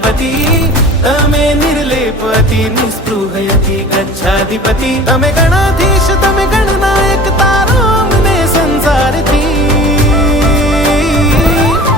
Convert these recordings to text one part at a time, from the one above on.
गच्छाधिपति तमे निर्लेपति निस्पृहयति गच्छाधिपति तमे गणाधीश तमे गणनायक तारो अमने संसारथी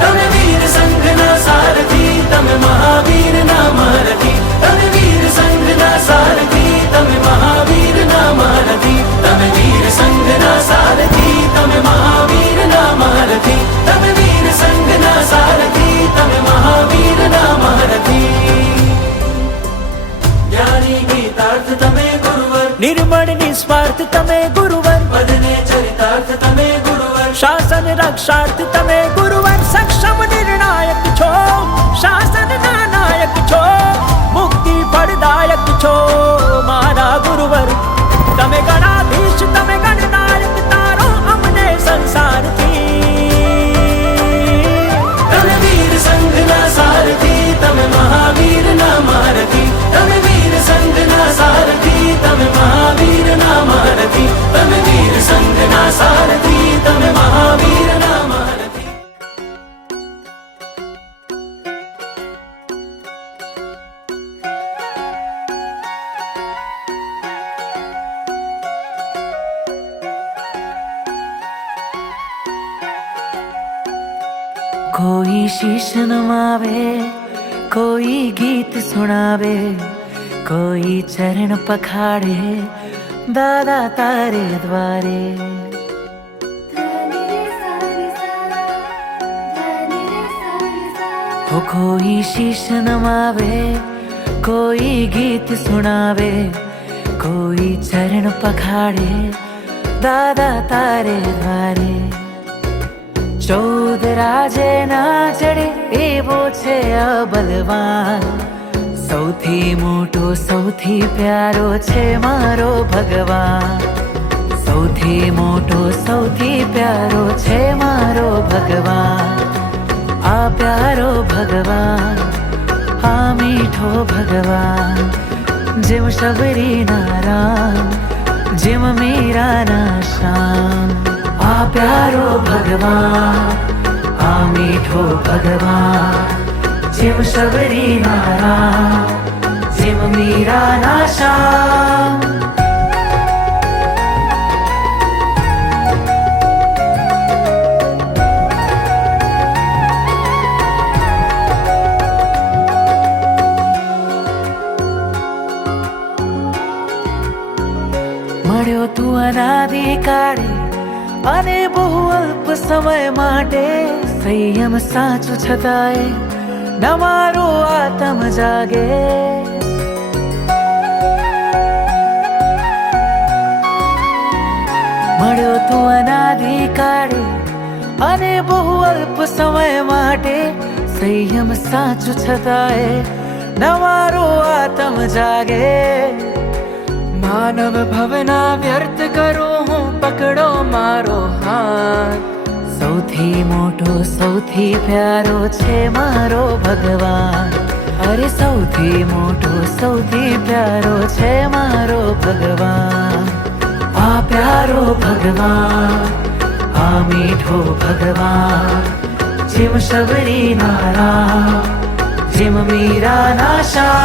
तमे वीर संघना सारथी तमे महावीर ना महारथी तमे वीर संघना सारथी तमे महावीर ना महारथी तमे वीर संघना सारथी तमे महावीर ना महारथी तमे वीर संघना सारथी तमे महावीर ना महारथी ज्ञानी गीतार्थ तमे गुरुवर निर्मळ निस्वार्थ तमे गुरुवर पदने चरितार्थ तमे गुरुवर शासन रक्षार्थ तमे गुरुवर सक्षम निर्णायक छो शासन ना नायक छो मुक्ति फलदायक छो मारा गुरुवर तमे गणाधीश तमे गणनायक तारो अमने संसारथी तमे वीर संघना सारथी तमे महावीर ना महारथी तमे वीर संघना सारथी तमे महावीर ना महारथी तमे वीर संघना सारथी तमे महावीर ना महारथी कोई शीश नमावे कोई गीत सुनावे कोई चरण पखाड़े दादा तारे द्वारे हो कोई शीश नमावे कोई गीत सुनावे कोई चरण पखाड़े दादा तारे द्वारे 14 રાજે ના ચડે એવો છે બલવાન સૌથી મોટો સૌથી પ્યારો છે મારો ભગવાન સૌથી મોટો સૌથી પ્યારો છે મારો ભગવાન આ પ્યારો ભગવાન આ મીઠો ભગવાન જેમ શબરીના રામ જેમ મીરાના શ્યામ आ प्यारो भगवान आ मीठो भगवान जिम शबरी नारा जिम मीरा ना श्याम मळ्यो तू अनादि काळे અને બહુ અલ્પ સમય માટે સંયમ સાચું છતાંય ન મારો આત્મ જાગે મળ્યો તું અનાદિ કાળે અને બહુ અલ્પ સમય માટે સંયમ સાચું છતાંય ન મારો આત્મ જાગે માનવ ભવના વ્યર્થ કરો હું પકડો મારો હાથ સૌથી મોટો સૌથી પ્યારો છે મારો ભગવાન અરે સૌથી મોટો સૌથી પ્યારો છે મારો ભગવાન આ પ્યારો ભગવાન આ મીઠો ભગવાન જેમ શબરી નારા જેમ મીરા ના શ્યામ